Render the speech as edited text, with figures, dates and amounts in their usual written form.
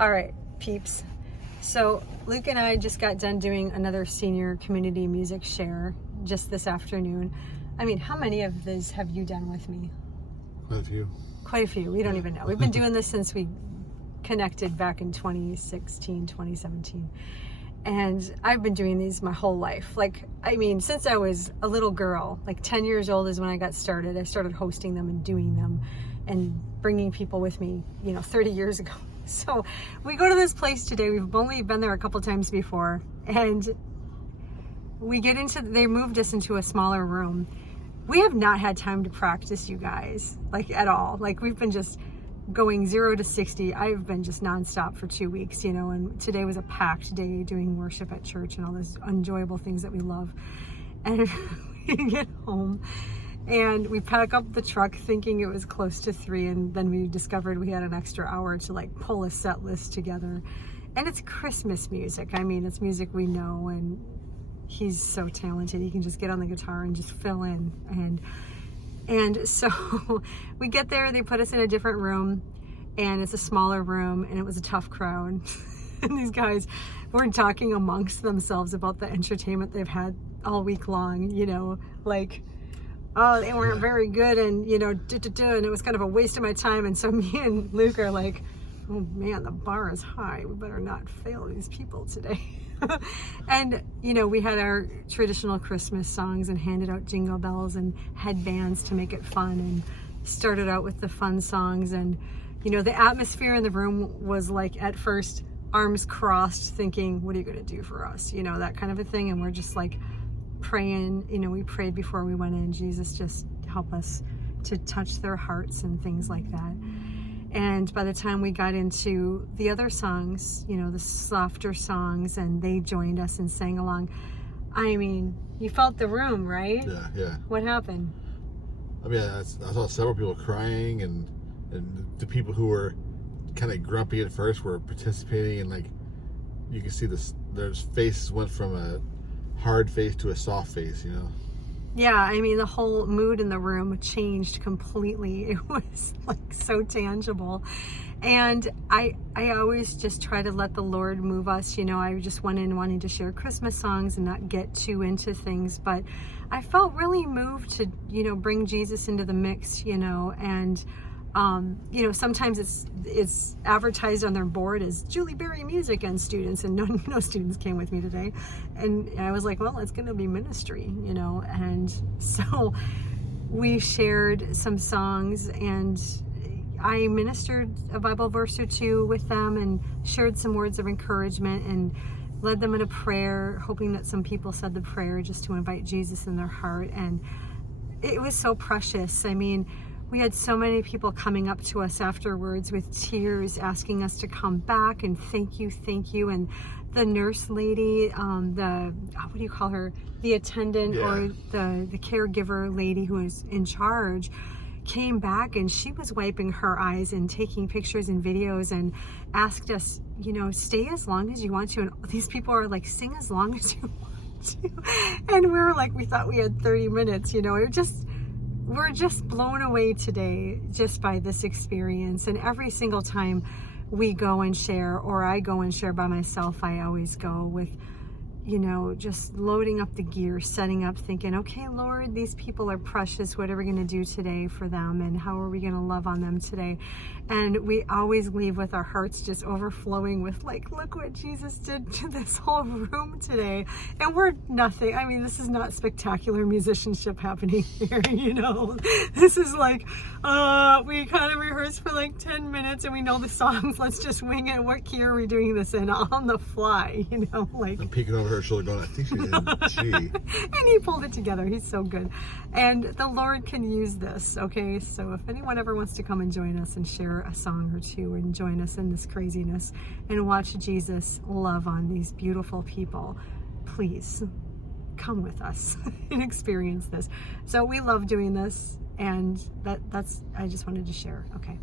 All right, peeps. So Luke and I just got done doing another senior community music share just this afternoon. I mean, how many of these have you done with me? Quite a few. Quite a few. We don't even know. We've been doing this since we connected back in 2016, 2017. And I've been doing these my whole life. Since I was a little girl, like 10 years old is when I got started. I started hosting them and doing them and bringing people with me, 30 years ago. So we go to this place today. We've only been there a couple times before, and they moved us into a smaller room. We have not had time to practice, you guys, at all. We've been just going 0 to 60. I've been just nonstop for 2 weeks, and today was a packed day doing worship at church and all those enjoyable things that we love. And we get home and we pack up the truck thinking it was close to 3, and then we discovered we had an extra hour to pull a set list together. And it's Christmas music. I mean, it's music we know, and he's so talented. He can just get on the guitar and just fill in. And so we get there, they put us in a different room, and it's a smaller room, and it was a tough crowd. And these guys were talking amongst themselves about the entertainment they've had all week long, oh, they weren't very good, and and it was kind of a waste of my time. And so me and Luke are like, oh man, the bar is high, we better not fail these people today. And we had our traditional Christmas songs and handed out jingle bells and headbands to make it fun, and started out with the fun songs. And the atmosphere in the room was at first arms crossed, thinking, what are you going to do for us, that kind of a thing. And we're just praying. We prayed before we went in, Jesus, just help us to touch their hearts and things like that. And by the time we got into the other songs, the softer songs, and they joined us and sang along, I mean, you felt the room, right? Yeah. What happened? I mean, I saw several people crying, and the people who were kind of grumpy at first were participating, and you can see their faces went from a hard face to a soft face, Yeah, I mean, the whole mood in the room changed completely. It was so tangible. And I always just try to let the Lord move us. I just went in wanting to share Christmas songs and not get too into things, but I felt really moved to, bring Jesus into the mix, and sometimes it's advertised on their board as Julie Berry Music and students, and no students came with me today. And I was like, well, it's going to be ministry, and so we shared some songs, and I ministered a Bible verse or two with them and shared some words of encouragement and led them in a prayer, hoping that some people said the prayer just to invite Jesus in their heart. And it was so precious. I mean, we had so many people coming up to us afterwards with tears, asking us to come back and thank you. And the nurse lady, what do you call her? The attendant, yeah, or the caregiver lady who was in charge, came back, and she was wiping her eyes and taking pictures and videos, and asked us, stay as long as you want to. And these people are sing as long as you want to. And we were we thought we had 30 minutes, we're just blown away today just by this experience. And every single time we go and share, or I go and share by myself, I always go with, just loading up the gear, setting up, thinking, okay, Lord, these people are precious. What are we going to do today for them? And how are we going to love on them today? And we always leave with our hearts just overflowing with look what Jesus did to this whole room today. And we're nothing. I mean, this is not spectacular musicianship happening here, This is we kind of rehearsed for 10 minutes and we know the songs. Let's just wing it. What key are we doing this in? On the fly, I'm peeking over her shoulder going, I think she's in G. And he pulled it together. He's so good. And the Lord can use this, okay? So if anyone ever wants to come and join us and share a song or two and join us in this craziness and watch Jesus love on these beautiful people, please come with us and experience this. So we love doing this, and that's I just wanted to share. Okay.